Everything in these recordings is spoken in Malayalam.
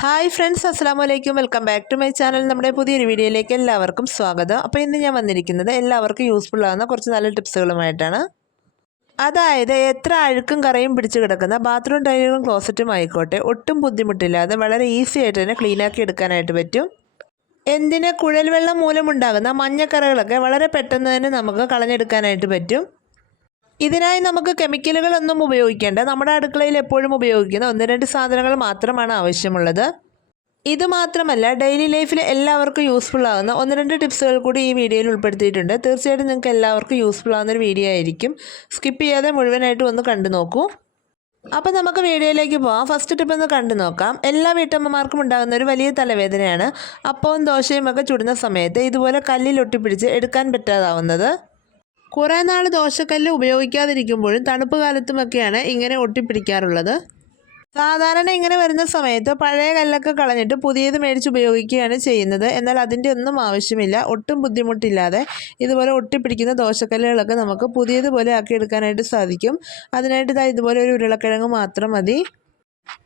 ഹായ് ഫ്രണ്ട്സ് അസ്സാം വലൈക്കും welcome back to my channel നമ്മുടെ പുതിയൊരു വീഡിയോയിലേക്ക് എല്ലാവർക്കും സ്വാഗതം. അപ്പോൾ ഇന്ന് ഞാൻ വന്നിരിക്കുന്നത് എല്ലാവർക്കും യൂസ്ഫുൾ ആകുന്ന കുറച്ച് നല്ല ടിപ്സുകളുമായിട്ടാണ് അതായത് എത്ര അഴുക്കും കറയും പിടിച്ച് കിടക്കുന്ന ബാത്റൂം ടൈലുകളും ക്ലോസറ്റും ആയിക്കോട്ടെ ഒട്ടും ബുദ്ധിമുട്ടില്ലാതെ വളരെ ഈസി ആയിട്ട് തന്നെ ക്ലീനാക്കി എടുക്കാനായിട്ട് പറ്റും. എന്തിന് കുഴൽ വെള്ളം മൂലമുണ്ടാകുന്ന മഞ്ഞക്കറകളൊക്കെ വളരെ പെട്ടെന്ന് തന്നെ നമുക്ക് കളഞ്ഞെടുക്കാനായിട്ട് പറ്റും. ഇതിനായി നമുക്ക് കെമിക്കലുകളൊന്നും ഉപയോഗിക്കേണ്ട. നമ്മുടെ അടുക്കളയിൽ എപ്പോഴും ഉപയോഗിക്കുന്ന ഒന്ന് രണ്ട് സാധനങ്ങൾ മാത്രമാണ് ആവശ്യമുള്ളത്. ഇത് മാത്രമല്ല ഡെയിലി ലൈഫിൽ എല്ലാവർക്കും യൂസ്ഫുൾ ആകുന്ന ഒന്ന് രണ്ട് ടിപ്സുകൾ കൂടി ഈ വീഡിയോയിൽ ഉൾപ്പെടുത്തിയിട്ടുണ്ട്. തീർച്ചയായിട്ടും നിങ്ങൾക്ക് എല്ലാവർക്കും യൂസ്ഫുൾ ആകുന്ന ഒരു വീഡിയോ ആയിരിക്കും. സ്കിപ്പ് ചെയ്യാതെ മുഴുവനായിട്ട് ഒന്ന് കണ്ടു നോക്കൂ. അപ്പോൾ നമുക്ക് വീഡിയോയിലേക്ക് പോകാം ഫസ്റ്റ് ടിപ്പ് ഒന്ന് കണ്ടു നോക്കാം. എല്ലാ വീട്ടമ്മമാർക്കും ഉണ്ടാകുന്ന ഒരു വലിയ തലവേദനയാണ്. അപ്പവും ദോശയും ഒക്കെ ചുടുന്ന സമയത്ത് ഇതുപോലെ കല്ലിൽ ഒട്ടിപ്പിടിച്ച് എടുക്കാൻ പറ്റാതാവുന്നത്. കുറേ നാൾ ദോശക്കല്ല് ഉപയോഗിക്കാതിരിക്കുമ്പോഴും തണുപ്പ് കാലത്തുമൊക്കെയാണ് ഇങ്ങനെ ഒട്ടിപ്പിടിക്കാറുള്ളത്. സാധാരണ ഇങ്ങനെ വരുന്ന സമയത്ത് പഴയ കല്ലൊക്കെ കളഞ്ഞിട്ട് പുതിയത് മേടിച്ച് ഉപയോഗിക്കുകയാണ് ചെയ്യുന്നത്. എന്നാൽ അതിന്റെ ഒന്നും ആവശ്യമില്ല. ഒട്ടും ബുദ്ധിമുട്ടില്ലാതെ ഇതുപോലെ ഒട്ടിപ്പിടിക്കുന്ന ദോശക്കല്ലുകളൊക്കെ നമുക്ക് പുതിയതുപോലെ ആക്കിയെടുക്കാനായിട്ട് സാധിക്കും. അതിനായിട്ട് ഇതാ ഇതുപോലെ ഒരു ഉരുളക്കിഴങ്ങ് മാത്രം മതി.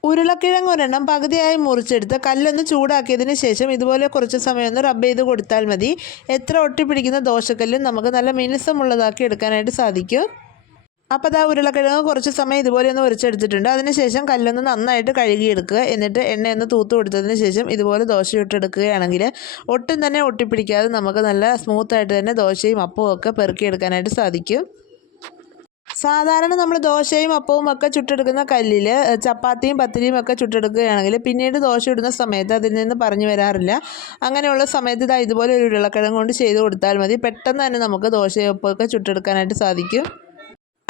ഉരുളക്കിഴങ്ങ് ഒരെണ്ണം പകുതിയായി മുറിച്ചെടുത്ത് കല്ലൊന്ന് ചൂടാക്കിയതിന് ശേഷം ഇതുപോലെ കുറച്ച് സമയം ഒന്ന് റബ്ബ് ചെയ്ത് കൊടുത്താൽ മതി. എത്ര ഒട്ടിപ്പിടിക്കുന്ന ദോശക്കല്ലും നമുക്ക് നല്ല മിനുസമുള്ളതാക്കി എടുക്കാനായിട്ട് സാധിക്കും. അപ്പോൾ അതാ ഉരുളക്കിഴങ്ങ് കുറച്ച് സമയം ഇതുപോലെ ഒന്ന് ഉരച്ചെടുത്തിട്ടുണ്ട്. അതിനുശേഷം കല്ലൊന്ന് നന്നായിട്ട് കഴുകിയെടുക്കുക. എന്നിട്ട് എണ്ണയൊന്ന് തൂത്ത് കൊടുത്തതിന് ശേഷം ഇതുപോലെ ദോശ ഇട്ടെടുക്കുകയാണെങ്കിൽ ഒട്ടും തന്നെ ഒട്ടിപ്പിടിക്കാതെ നമുക്ക് നല്ല സ്മൂത്തായിട്ട് തന്നെ ദോശയും അപ്പവും ഒക്കെ പെറുക്കിയെടുക്കാനായിട്ട് സാധിക്കും. സാധാരണ നമ്മൾ ദോശയും അപ്പവും ഒക്കെ ചുട്ടെടുക്കുന്ന കല്ലിൽ ചപ്പാത്തിയും പത്തിരിയും ഒക്കെ ചുട്ടെടുക്കുകയാണെങ്കിൽ പിന്നീട് ദോശ ഇടുന്ന സമയത്ത് അതിൽ നിന്ന് പറഞ്ഞു വരാറില്ല. അങ്ങനെയുള്ള സമയത്ത് ഇതാ ഇതുപോലെ ഒരു ഉരുളക്കിഴങ്ങ് കൊണ്ട് ചെയ്ത് കൊടുത്താൽ മതി. പെട്ടെന്ന് തന്നെ നമുക്ക് ദോശയും അപ്പവും ഒക്കെ ചുട്ടെടുക്കാനായിട്ട് സാധിക്കും.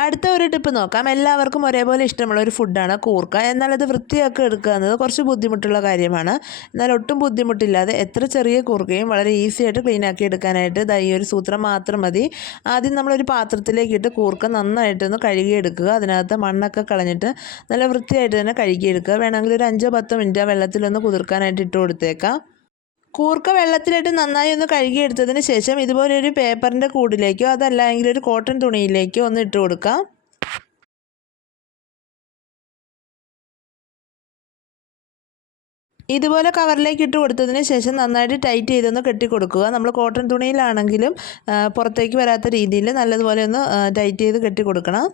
അടുത്ത ഒരു ടിപ്പ് നോക്കാം. എല്ലാവർക്കും ഒരേപോലെ ഇഷ്ടമുള്ള ഒരു ഫുഡാണ് കൂർക്ക. എന്നാൽ അത് വൃത്തിയാക്കി എടുക്കുക എന്നത് കുറച്ച് ബുദ്ധിമുട്ടുള്ള കാര്യമാണ്. എന്നാൽ ഒട്ടും ബുദ്ധിമുട്ടില്ലാതെ എത്ര ചെറിയ കൂർക്കയും വളരെ ഈസി ആയിട്ട് ക്ലീൻ ആക്കി എടുക്കാനായിട്ട് ദൈ ഒരു സൂത്രം മാത്രം മതി. ആദ്യം നമ്മളൊരു പാത്രത്തിലേക്ക് ഇട്ട് കൂർക്ക നന്നായിട്ടൊന്ന് കഴുകിയെടുക്കുക. അതിനകത്ത് മണ്ണൊക്കെ കളഞ്ഞിട്ട് നല്ല വൃത്തിയായിട്ട് തന്നെ കഴുകിയെടുക്കുക. വേണമെങ്കിൽ ഒരു അഞ്ചോ പത്തോ മിനിറ്റ് ആ വെള്ളത്തിലൊന്ന് കുതിർക്കാനായിട്ട് ഇട്ട് കൊടുത്തേക്കാം. കൂർക്ക വെള്ളത്തിലിട്ട് നന്നായി ഒന്ന് കഴുകിയെടുത്തതിന് ശേഷം ഇതുപോലെ ഒരു പേപ്പറിന്റെ കൂടിലേക്കോ അതല്ലെങ്കിൽ ഒരു കോട്ടൺ തുണിയിലേക്കോ ഒന്ന് ഇട്ട് കൊടുക്കാം. ഇതുപോലെ കവറിലേക്ക് ഇട്ട് കൊടുത്തതിന് ശേഷം നന്നായിട്ട് ടൈറ്റ് ചെയ്തൊന്ന് കെട്ടിക്കൊടുക്കുക നമ്മൾ കോട്ടൺ തുണിയിലാണെങ്കിലും പുറത്തേക്ക് വരാത്ത രീതിയിൽ നല്ലതുപോലെ ഒന്ന് ടൈറ്റ് ചെയ്ത് കെട്ടി കൊടുക്കണം.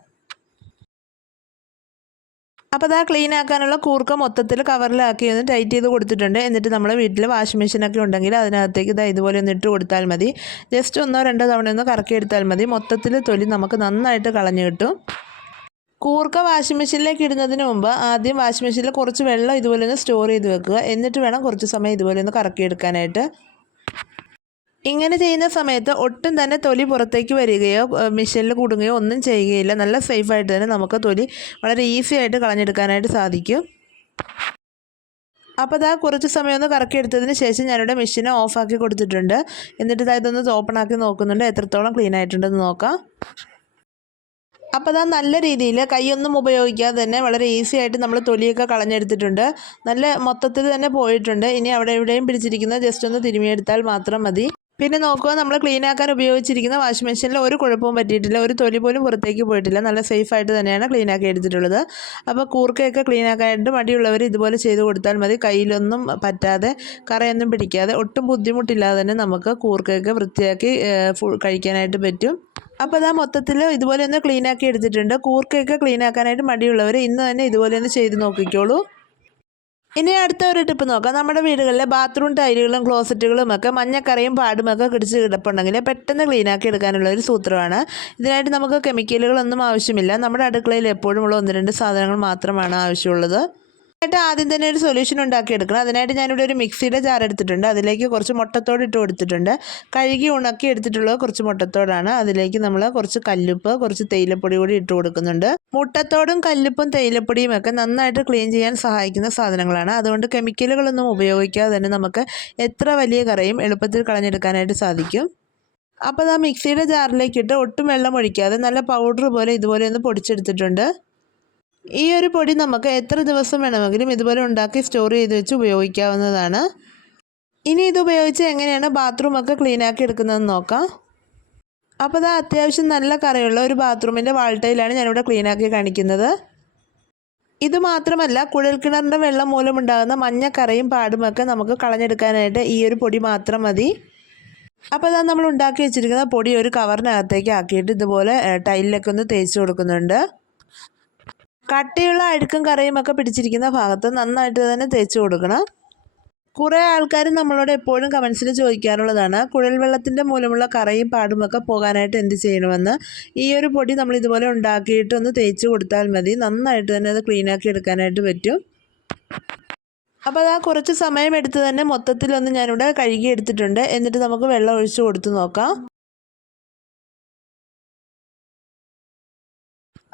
അപ്പോൾ അതാ ക്ലീൻ ആക്കാനുള്ള കൂർക്ക മൊത്തത്തിൽ കവറിലാക്കി ഒന്ന് ടൈറ്റ് ചെയ്ത് കൊടുത്തിട്ടുണ്ട്. എന്നിട്ട് നമ്മൾ വീട്ടിൽ വാഷിംഗ് മെഷീനൊക്കെ ഉണ്ടെങ്കിൽ അതിനകത്തേക്ക് ഇതാ ഇതുപോലെ ഒന്ന് ഇട്ട് കൊടുത്താൽ മതി. ജസ്റ്റ് ഒന്നോ രണ്ടോ തവണ ഒന്ന് കറക്കി എടുത്താൽ മതി. മൊത്തത്തിൽ തൊലി നമുക്ക് നന്നായിട്ട് കളഞ്ഞു കിട്ടും. കൂർക്ക വാഷിംഗ് മെഷീനിലേക്ക് ഇടുന്നതിന് മുമ്പ് ആദ്യം വാഷിംഗ് മെഷീനിൽ കുറച്ച് വെള്ളം ഇതുപോലെ ഒന്ന് സ്റ്റോർ ചെയ്ത് വെക്കുക. എന്നിട്ട് വേണം കുറച്ച് സമയം ഇതുപോലെ ഒന്ന് കറക്കിയെടുക്കാനായിട്ട് ഇങ്ങനെ ചെയ്യുന്ന സമയത്ത് ഒട്ടും തന്നെ തൊലി പുറത്തേക്ക് വരികയോ മെഷീനിൽ കൂടുകയോ ഒന്നും ചെയ്യുകയില്ല. നല്ല സേഫായിട്ട് തന്നെ നമുക്ക് തൊലി വളരെ ഈസി ആയിട്ട് കളഞ്ഞെടുക്കാനായിട്ട് സാധിക്കും. അപ്പോൾ അതാ കുറച്ച് സമയം ഒന്ന് കറക്കിയെടുത്തതിന് ശേഷം ഞാനിവിടെ മെഷീനെ ഓഫാക്കി കൊടുത്തിട്ടുണ്ട്. എന്നിട്ട് ഇതാ ഇതൊന്ന് ഓപ്പൺ ആക്കി നോക്കുന്നുണ്ട്. എത്രത്തോളം ക്ലീൻ ആയിട്ടുണ്ടെന്ന് നോക്കാം. അപ്പോൾ അതാ നല്ല രീതിയിൽ കൈയൊന്നും ഉപയോഗിക്കാതെ തന്നെ വളരെ ഈസി ആയിട്ട് നമ്മൾ തൊലിയൊക്കെ കളഞ്ഞെടുത്തിട്ടുണ്ട്. നല്ല മൊത്തത്തിൽ തന്നെ പോയിട്ടുണ്ട്. ഇനി അവിടെ എവിടെയും പിടിച്ചിരിക്കുന്ന ജസ്റ്റ് ഒന്ന് തിരുമിയെടുത്താൽ മാത്രം മതി. പിന്നെ നോക്കുക നമ്മൾ ക്ലീൻ ആക്കാൻ ഉപയോഗിച്ചിരിക്കുന്ന വാഷിംഗ് മെഷീനിൽ ഒരു കുഴപ്പവും പറ്റിയിട്ടില്ല. ഒരു തൊലി പോലും പുറത്തേക്ക് പോയിട്ടില്ല. നല്ല സേഫ് ആയിട്ട് തന്നെയാണ് ക്ലീൻ ആക്കി എടുത്തിട്ടുള്ളത്. അപ്പോൾ കൂർക്കയൊക്കെ ക്ലീൻ ആക്കാനായിട്ട് മടിയുള്ളവർ ഇതുപോലെ ചെയ്ത് കൊടുത്താൽ മതി. കയ്യിലൊന്നും പറ്റാതെ കറയൊന്നും പിടിക്കാതെ ഒട്ടും ബുദ്ധിമുട്ടില്ലാതെ തന്നെ നമുക്ക് കൂർക്കയൊക്കെ വൃത്തിയാക്കി കഴിക്കാനായിട്ട് പറ്റും. അപ്പോൾ അതാ മൊത്തത്തിൽ ഇതുപോലെ ഒന്ന് ക്ലീൻ ആക്കി എടുത്തിട്ടുണ്ട്. കൂർക്കയൊക്കെ ക്ലീൻ ആക്കാനായിട്ട് മടിയുള്ളവർ ഇന്ന് തന്നെ ഇതുപോലെ ഒന്ന് ചെയ്ത് നോക്കിക്കോളൂ. ഇനി അടുത്ത ഒരു ടിപ്പ് നോക്കാം. നമ്മുടെ വീടുകളിലെ ബാത്റൂം ടൈലുകളും ക്ലോസറ്റുകളും ഒക്കെ മഞ്ഞക്കറയും പാടുമൊക്കെ കിടിച്ച് കിടപ്പുണ്ടെങ്കിൽ പെട്ടെന്ന് ക്ലീനാക്കി എടുക്കാനുള്ള ഒരു സൂത്രമാണ്. ഇതിനായിട്ട് നമുക്ക് കെമിക്കലുകളൊന്നും ആവശ്യമില്ല. നമ്മുടെ അടുക്കളയിൽ എപ്പോഴുമുള്ള ഒന്ന് രണ്ട് സാധനങ്ങൾ മാത്രമാണ് ആവശ്യമുള്ളത്. അതിനായിട്ട് ആദ്യം തന്നെ ഒരു സൊല്യൂഷൻ ഉണ്ടാക്കി എടുക്കണം. അതിനായിട്ട് ഞാനിവിടെ ഒരു മിക്സിയുടെ ജാർ എടുത്തിട്ടുണ്ട്. അതിലേക്ക് കുറച്ച് മുട്ടത്തോട് ഇട്ട് കൊടുത്തിട്ടുണ്ട്. കഴുകി ഉണക്കി എടുത്തിട്ടുള്ളത് കുറച്ച് മുട്ടത്തോടാണ്. അതിലേക്ക് നമ്മൾ കുറച്ച് കല്ലുപ്പ് കുറച്ച് തേയിലപ്പൊടി കൂടി ഇട്ട് കൊടുക്കുന്നുണ്ട്. മുട്ടത്തോടും കല്ലുപ്പും തേയിലപ്പൊടിയും ഒക്കെ നന്നായിട്ട് ക്ലീൻ ചെയ്യാൻ സഹായിക്കുന്ന സാധനങ്ങളാണ്. അതുകൊണ്ട് കെമിക്കലുകളൊന്നും ഉപയോഗിക്കാതെ തന്നെ നമുക്ക് എത്ര വലിയ കറയും എളുപ്പത്തിൽ കളഞ്ഞെടുക്കാനായിട്ട് സാധിക്കും. അപ്പോൾ ആ മിക്സിയുടെ ജാറിലേക്കിട്ട് ഒട്ടും വെള്ളം ഒഴിക്കാതെ നല്ല പൗഡർ പോലെ ഇതുപോലെ ഒന്ന് പൊടിച്ചെടുത്തിട്ടുണ്ട്. ഈ ഒരു പൊടി നമുക്ക് എത്ര ദിവസം വേണമെങ്കിലും ഇതുപോലെ ഉണ്ടാക്കി സ്റ്റോർ ചെയ്ത് വെച്ച് ഉപയോഗിക്കാവുന്നതാണ്. ഇനി ഇത് ഉപയോഗിച്ച് എങ്ങനെയാണ് ബാത്റൂമൊക്കെ ക്ലീനാക്കി എടുക്കുന്നതെന്ന് നോക്കാം. അപ്പോൾ അത് അത്യാവശ്യം നല്ല കറയുള്ള ഒരു ബാത്റൂമിന്റെ വാൾട്ടയിലാണ് ഞാനിവിടെ ക്ലീനാക്കി കാണിക്കുന്നത്. ഇത് മാത്രമല്ല കുഴൽക്കിണറിന്റെ വെള്ളം മൂലമുണ്ടാകുന്ന മഞ്ഞക്കറയും പാടുമൊക്കെ നമുക്ക് കളഞ്ഞെടുക്കാനായിട്ട് ഈ ഒരു പൊടി മാത്രം മതി. അപ്പോൾ അതാ നമ്മൾ ഉണ്ടാക്കി വെച്ചിരിക്കുന്ന പൊടി ഒരു കവറിനകത്തേക്ക് ആക്കിയിട്ട് ഇതുപോലെ ടൈലിലൊക്കെ ഒന്ന് തേച്ച് കൊടുക്കുന്നുണ്ട്. കട്ടിയുള്ള അഴുക്കും കറിയും ഒക്കെ പിടിച്ചിരിക്കുന്ന ഭാഗത്ത് നന്നായിട്ട് തന്നെ തേച്ച് കൊടുക്കണം. കുറേ ആൾക്കാർ നമ്മളോട് എപ്പോഴും കമൻസിൽ ചോദിക്കാറുള്ളതാണ് കുഴൽ വെള്ളത്തിന്റെ മൂലമുള്ള കറയും പാടുമൊക്കെ പോകാനായിട്ട് എന്ത് ചെയ്യണമെന്ന്. ഈ ഒരു പൊടി നമ്മൾ ഇതുപോലെ ഉണ്ടാക്കിയിട്ട് ഒന്ന് തേച്ച് കൊടുത്താൽ മതി. നന്നായിട്ട് തന്നെ അത് ക്ലീനാക്കി എടുക്കാനായിട്ട് പറ്റും. അപ്പോൾ അത് ആ കുറച്ച് സമയം എടുത്ത് തന്നെ മൊത്തത്തിലൊന്ന് ഞാനിവിടെ കഴുകി എടുത്തിട്ടുണ്ട് എന്നിട്ട് നമുക്ക് വെള്ളം ഒഴിച്ച് കൊടുത്ത് നോക്കാം.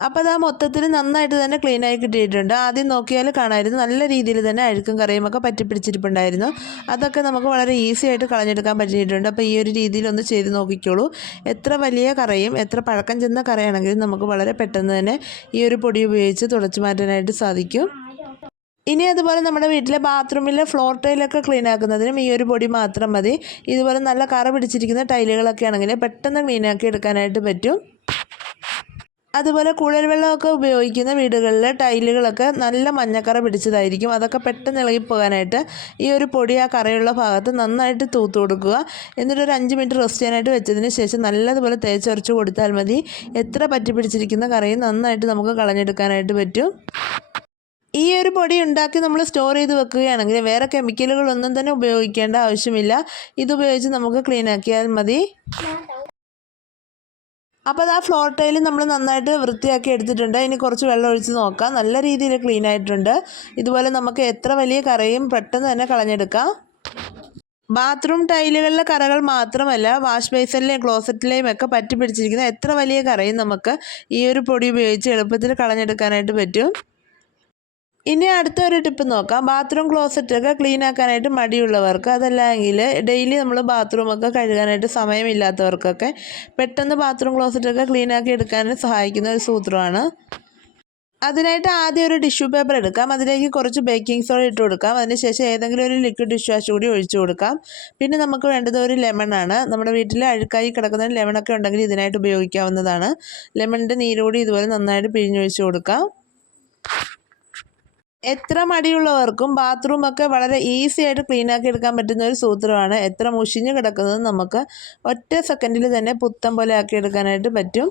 അപ്പോൾ അതാ മൊത്തത്തിൽ നന്നായിട്ട് തന്നെ ക്ലീൻ ആയി കിട്ടിയിട്ടുണ്ട്. ആദ്യം നോക്കിയാൽ കാണാമായിരുന്നു നല്ല രീതിയിൽ തന്നെ അഴുക്കും കറിയും ഒക്കെ പറ്റി പിടിച്ചിരിപ്പുണ്ടായിരുന്നു. അതൊക്കെ നമുക്ക് വളരെ ഈസി ആയിട്ട് കളഞ്ഞെടുക്കാൻ പറ്റിയിട്ടുണ്ട്. അപ്പോൾ ഈ ഒരു രീതിയിൽ ഒന്ന് ചെയ്ത് നോക്കിക്കോളൂ. എത്ര വലിയ കറയും എത്ര പഴക്കം ചെന്ന കറയാണെങ്കിലും നമുക്ക് വളരെ പെട്ടെന്ന് തന്നെ ഈ ഒരു പൊടി ഉപയോഗിച്ച് തുടച്ചു മാറ്റാനായിട്ട് സാധിക്കും. ഇനി അതുപോലെ നമ്മുടെ വീട്ടിലെ ബാത്റൂമിലെ ഫ്ലോർ ടൈലൊക്കെ ക്ലീൻ ആക്കുന്നതിനും ഈ ഒരു പൊടി മാത്രം മതി. ഇതുപോലെ നല്ല കറ പിടിച്ചിരിക്കുന്ന ടൈലുകളൊക്കെ ആണെങ്കിൽ പെട്ടെന്ന് ക്ലീൻ ആക്കി എടുക്കാനായിട്ട് പറ്റും. അതുപോലെ കുഴൽ വെള്ളമൊക്കെ ഉപയോഗിക്കുന്ന വീടുകളിൽ ടൈലുകളൊക്കെ നല്ല മഞ്ഞക്കറ പിടിച്ചതായിരിക്കും. അതൊക്കെ പെട്ടെന്ന് ഇളകിപ്പോകാനായിട്ട് ഈ ഒരു പൊടി ആ കറയുള്ള ഭാഗത്ത് നന്നായിട്ട് തൂത്ത് കൊടുക്കുക. എന്നിട്ട് ഒരു അഞ്ച് മിനിറ്റ് റെസ്റ്റ് ചെയ്യാനായിട്ട് വെച്ചതിന് ശേഷം നല്ലതുപോലെ തേച്ചൊരച്ച് കൊടുത്താൽ മതി. എത്ര പറ്റി പിടിച്ചിരിക്കുന്ന കറയും നന്നായിട്ട് നമുക്ക് കളഞ്ഞെടുക്കാനായിട്ട് പറ്റും. ഈ ഒരു പൊടി ഉണ്ടാക്കി നമ്മൾ സ്റ്റോർ ചെയ്ത് വെക്കുകയാണെങ്കിൽ വേറെ കെമിക്കലുകളൊന്നും തന്നെ ഉപയോഗിക്കേണ്ട ആവശ്യമില്ല. ഇതുപയോഗിച്ച് നമുക്ക് ക്ലീനാക്കിയാൽ മതി. അപ്പോൾ അത് ആ ഫ്ലോർ ടൈൽ നമ്മൾ നന്നായിട്ട് വൃത്തിയാക്കി എടുത്തിട്ടുണ്ട്. ഇനി കുറച്ച് വെള്ളം ഒഴിച്ച് നോക്കാം. നല്ല രീതിയിൽ ക്ലീൻ ആയിട്ടുണ്ട്. ഇതുപോലെ നമുക്ക് എത്ര വലിയ കറയും പെട്ടെന്ന് തന്നെ കളഞ്ഞെടുക്കാം. ബാത്റൂം ടൈലുകളിലെ കറകൾ മാത്രമല്ല വാഷ് ബേസിലെയും ക്ലോസറ്റിലെയും ഒക്കെ പറ്റി പിടിച്ചിരിക്കുന്ന എത്ര വലിയ കറയും നമുക്ക് ഈ ഒരു പൊടി ഉപയോഗിച്ച് എളുപ്പത്തിൽ കളഞ്ഞെടുക്കാനായിട്ട് പറ്റും. ഇനി അടുത്തൊരു ടിപ്പ് നോക്കാം. ബാത്റൂം ക്ലോസറ്റൊക്കെ ക്ലീൻ ആക്കാനായിട്ട് മടിയുള്ളവർക്ക് അതല്ലെങ്കിൽ ഡെയിലി നമ്മൾ ബാത്റൂമൊക്കെ കഴുകാനായിട്ട് സമയമില്ലാത്തവർക്കൊക്കെ പെട്ടെന്ന് ബാത്റൂം ക്ലോസറ്റൊക്കെ ക്ലീൻ ആക്കി എടുക്കാൻ സഹായിക്കുന്ന ഒരു സൂത്രമാണ്. അതിനായിട്ട് ആദ്യം ഒരു ടിഷ്യൂ പേപ്പർ എടുക്കാം. അതിലേക്ക് കുറച്ച് ബേക്കിംഗ് സോഡ ഇട്ട് കൊടുക്കാം. അതിനുശേഷം ഏതെങ്കിലും ഒരു ലിക്വിഡ് ഡിഷ് വാഷ് കൂടി ഒഴിച്ചു കൊടുക്കാം. പിന്നെ നമുക്ക് വേണ്ടത് ഒരു ലെമണാണ് നമ്മുടെ വീട്ടിൽ അഴുക്കായി കിടക്കുന്ന ലെമണൊക്കെ ഉണ്ടെങ്കിൽ ഇതിനായിട്ട് ഉപയോഗിക്കാവുന്നതാണ്. ലെമണിന്റെ നീരോടി ഇതുപോലെ നന്നായിട്ട് പിഴിഞ്ഞൊഴിച്ച് കൊടുക്കാം. എത്ര മടിയുള്ളവർക്കും ബാത്റൂമൊക്കെ വളരെ ഈസി ആയിട്ട് ക്ലീൻ ആക്കി എടുക്കാൻ പറ്റുന്ന ഒരു സൂത്രമാണ്. എത്ര മുഷിഞ്ഞ് കിടക്കുന്നത് നമുക്ക് ഒറ്റ സെക്കൻഡിൽ തന്നെ പുത്തം പോലെ ആക്കി എടുക്കാനായിട്ട് പറ്റും.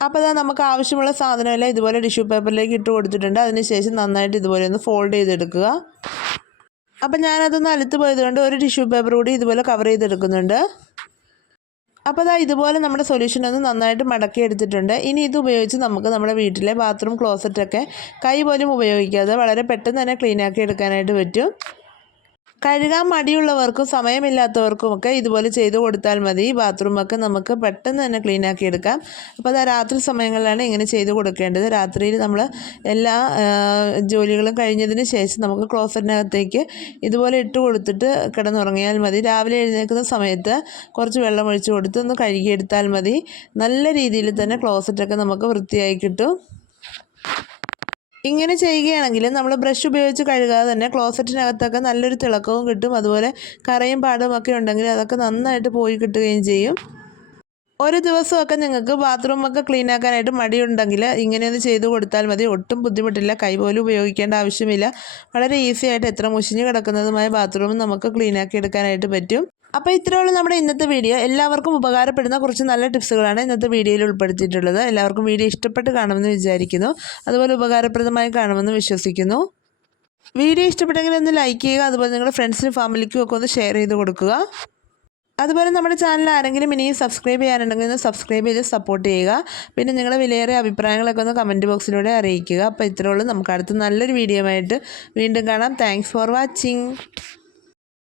അപ്പോൾ അതാ നമുക്ക് ആവശ്യമുള്ള സാധനമെല്ലാം ഇതുപോലെ ടിഷ്യൂ പേപ്പറിലേക്ക് ഇട്ട് കൊടുത്തിട്ടുണ്ട്. അതിനുശേഷം നന്നായിട്ട് ഇതുപോലെ ഒന്ന് ഫോൾഡ് ചെയ്തെടുക്കുക. അപ്പം ഞാനതൊന്ന് അലുത്ത് പോയതുകൊണ്ട് ഒരു ടിഷ്യൂ പേപ്പർ കൂടി ഇതുപോലെ കവർ ചെയ്തെടുക്കുന്നുണ്ട്. അപ്പോൾ അതാ ഇതുപോലെ നമ്മുടെ സൊല്യൂഷൻ ഒന്ന് നന്നായിട്ട് മടക്കി എടുത്തിട്ടുണ്ട്. ഇനി ഇത് ഉപയോഗിച്ച് നമുക്ക് നമ്മുടെ വീട്ടിലെ ബാത്റൂം ക്ലോസറ്റൊക്കെ കൈ പോലും ഉപയോഗിക്കാതെ വളരെ പെട്ടെന്ന് തന്നെ ക്ലീനാക്കി എടുക്കാനായിട്ട് പറ്റും. കഴുകാൻ മടിയുള്ളവർക്കും സമയമില്ലാത്തവർക്കും ഒക്കെ ഇതുപോലെ ചെയ്തു കൊടുത്താൽ മതി. ബാത്റൂമൊക്കെ നമുക്ക് പെട്ടെന്ന് തന്നെ ക്ലീൻ ആക്കി എടുക്കാം. അപ്പോൾ അത് രാത്രി സമയങ്ങളിലാണ് ഇങ്ങനെ ചെയ്തു കൊടുക്കേണ്ടത്. രാത്രിയിൽ നമ്മൾ എല്ലാ ജോലികളും കഴിഞ്ഞതിന് ശേഷം നമുക്ക് ക്ലോസറ്റിനകത്തേക്ക് ഇതുപോലെ ഇട്ട് കൊടുത്തിട്ട് കിടന്നുറങ്ങിയാൽ മതി. രാവിലെ എഴുന്നേൽക്കുന്ന സമയത്ത് കുറച്ച് വെള്ളം ഒഴിച്ച് കൊടുത്ത് ഒന്ന് കഴുകിയെടുത്താൽ മതി. നല്ല രീതിയിൽ തന്നെ ക്ലോസറ്റൊക്കെ നമുക്ക് വൃത്തിയായി കിട്ടും. ഇങ്ങനെ ചെയ്യുകയാണെങ്കിൽ നമ്മൾ ബ്രഷ് ഉപയോഗിച്ച് കഴുകാതെ തന്നെ ക്ലോസറ്റിനകത്തൊക്കെ നല്ലൊരു തിളക്കവും കിട്ടും. അതുപോലെ കറയും പാടും ഒക്കെ ഉണ്ടെങ്കിൽ അതൊക്കെ നന്നായിട്ട് പോയി കിട്ടുകയും ചെയ്യും. ഒരു ദിവസമൊക്കെ നിങ്ങൾക്ക് ബാത്റൂമൊക്കെ ക്ലീൻ ആക്കാനായിട്ട് മടിയുണ്ടെങ്കിൽ ഇങ്ങനെയൊന്ന് ചെയ്തു കൊടുത്താൽ മതി. ഒട്ടും ബുദ്ധിമുട്ടില്ല. കൈ പോലും ഉപയോഗിക്കേണ്ട ആവശ്യമില്ല. വളരെ ഈസി ആയിട്ട് എത്ര മുഷിഞ്ഞ് കിടക്കുന്നതുമായ ബാത്റൂം നമുക്ക് ക്ലീൻ ആക്കി എടുക്കാനായിട്ട് പറ്റും. അപ്പോൾ ഇത്രയുള്ള നമ്മുടെ ഇന്നത്തെ വീഡിയോ. എല്ലാവർക്കും ഉപകാരപ്പെടുന്ന കുറച്ച് നല്ല ടിപ്സുകളാണ് ഇന്നത്തെ വീഡിയോയിൽ ഉൾപ്പെടുത്തിയിട്ടുള്ളത്. എല്ലാവർക്കും വീഡിയോ ഇഷ്ടപ്പെട്ട് കാണുമെന്ന് വിചാരിക്കുന്നു. അതുപോലെ ഉപകാരപ്രദമായി കാണുമെന്ന് വിശ്വസിക്കുന്നു. വീഡിയോ ഇഷ്ടപ്പെട്ടെങ്കിൽ ഒന്ന് ലൈക്ക് ചെയ്യുക അതുപോലെ നിങ്ങളുടെ ഫ്രണ്ട്സിനും ഫാമിലിക്കും ഒക്കെ ഒന്ന് ഷെയർ ചെയ്ത് കൊടുക്കുക. അതുപോലെ നമ്മുടെ ചാനൽ ആരെങ്കിലും ഇനിയും സബ്സ്ക്രൈബ് ചെയ്യാനുണ്ടെങ്കിൽ ഒന്ന് സബ്സ്ക്രൈബ് ചെയ്ത് സപ്പോർട്ട് ചെയ്യുക. പിന്നെ നിങ്ങളുടെ വിലയേറിയ അഭിപ്രായങ്ങളൊക്കെ ഒന്ന് കമന്റ് ബോക്സിലൂടെ അറിയിക്കുക. അപ്പോൾ ഇത്രയുള്ളൂ നമുക്ക് അടുത്ത നല്ലൊരു വീഡിയോ ആയിട്ട് വീണ്ടും കാണാം. Thanks for watching